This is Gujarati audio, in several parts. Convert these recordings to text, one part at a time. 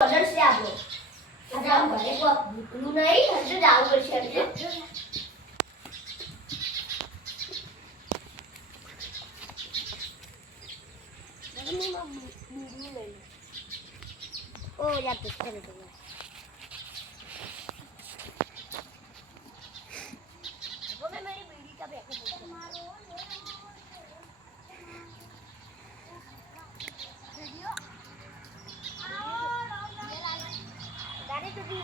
ઓર્ડર છે આપણો આજે આમ ઘરે કોઈ ભૂખલું નહીં હજુ જ આવું પડશે ઓ યાર પિસ્તોલ તો वो मैं मेरी बीड़ी का पैकेट मारो वीडियो गाड़ी तो दी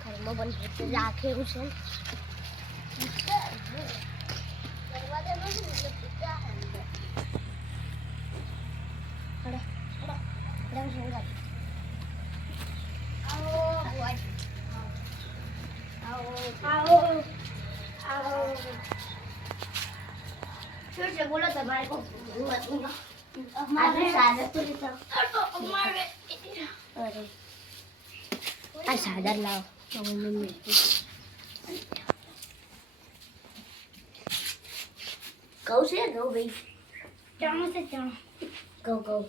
ઘરમાં બંધ રાખે એવું છે શું છે બોલો તમારે અમારે સાદા તો અમારે અરે આ સાદા લાવ મમ્મી કહું છે ઘઉં ભાઈ ચણો છે ચણો ઘઉં ઘઉં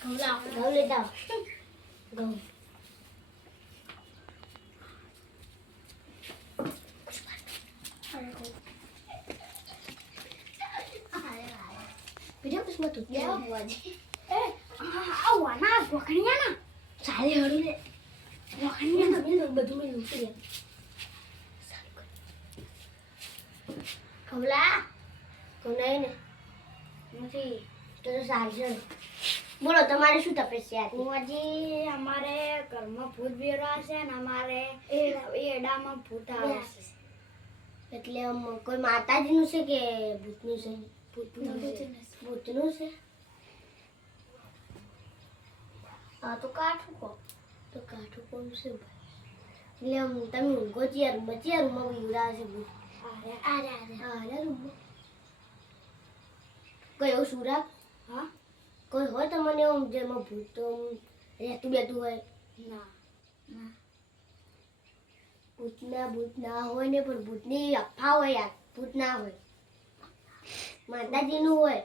ઘઉં લાવ ઘઉં લેતા ઘઉં બીજા કુછ મત ઉત્યા બુઆજી એ આ વાના ગોખણિયા ના ચાલે હળું લે ગોખણિયા ના બધું મેં લૂટી લે કમલા કોને ને નથી તો સારી છે બોલો તમારે શું તપસ્યા હતી બુઆજી અમારે ઘરમાં ભૂત બેરા છે ને અમારે એડામાં ભૂત આવે છે એટલે કોઈ માતાજીનું છે કે ભૂતનું છે ભૂતનું છે હા તો કાઠું કહો તો કાઠું કોણ છે એટલે તમે ઊંઘો રૂમમાં બીવડા છે ભૂત આરે રૂમમાં કોઈ એવું સુરાગ હા કોઈ હોય તમને એમ જેમાં ભૂત તો રહેતું બેતું હોય ના ના ભૂત ના હોય ને પણ ભૂતની અફવા હોય યાર ભૂત ના હોય માતાજીનું હોય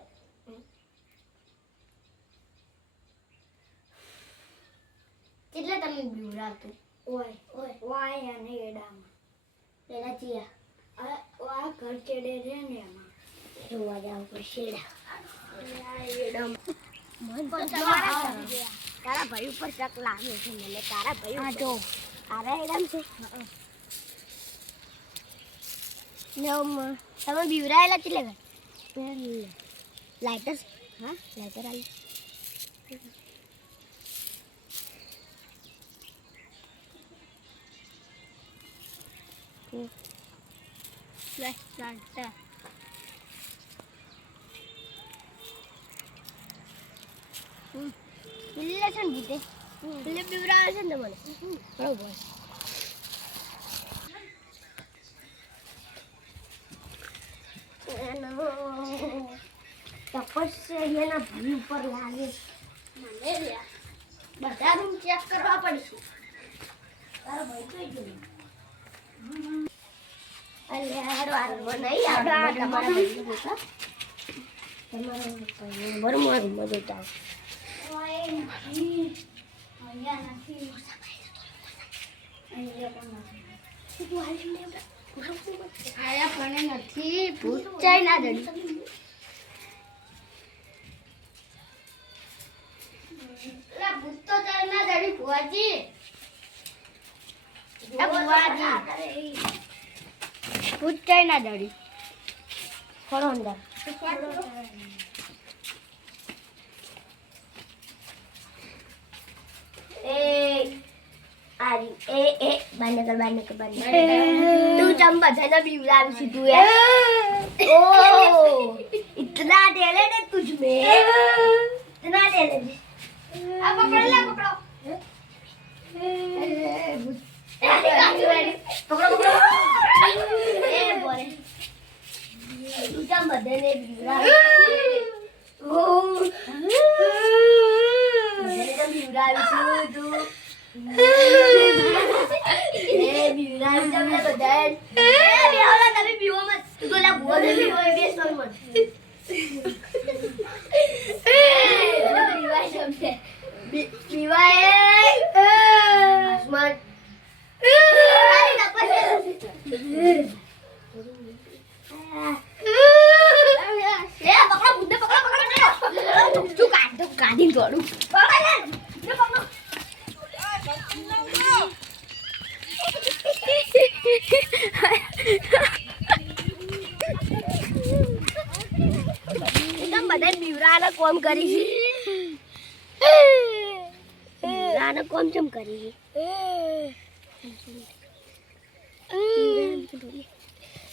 એટલે તમે બીવડાવતું ઓય અને એડામાં એડા ચિયા આ ઘર ચડે છે ને એમાં જોવા જાવ પડશે તારા ભાઈ ઉપર શક લાગે છે મને તારા ભાઈ જો આરા એડામ છે તમે બીવરાયેલા કેટલે લાઇટર હા લાઇટર આવી લે છે ને ભૂતે એટલે બીવરાવે છે ને તમને બરોબર તપસ્યા ભાઈ ઉપર લાગે મને બધા રૂમ ચેક કરવા પડશે તારો ભાઈ કઈ ગયો અરે હારો નહીં તમારા ભાઈ જોતા તમારા ભાઈ બરોબર મજા આવતા અહીંયા નથી આયા પણ નથી ભૂત ચાઈ ના જડી ભૂત તો ચાઈ ના જડી ભુવાજી ભૂત ચાઈ ના જડી થોડો અંદર बाने कर तू चंबा है ना बीवरा सी तू है ओ इतना डेले ने तुझ में इतना डेले अब पकड़ ले पकड़ो पकड़ो पकड़ो બીવરા ઓ મને તો બીવરાવી તું બીવરાવી તમને બધા બીવરા તમે બીવો મત તું તો લા ભૂવા દે બીવો એ બેસ મત બીવાય સમજે બીવાય આસમાન કાઢી દોડું બધા બીવરાને કોમ કરી છે બીવરાને કોમ ચમ કરી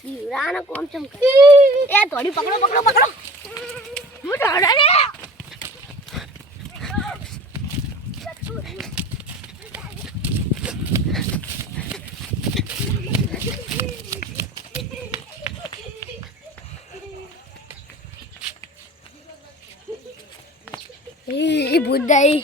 બીવરાને કોમ ચમ કરી એ થોડી પકડો પકડો પકડો હું દોડો રે એ બુદ્ધાઈ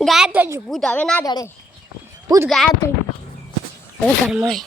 ગાયબ થઈ ગયું ભૂત હવે ના ડરે ભૂત ગાયબ થઈ ગયું હવે ઘરમાં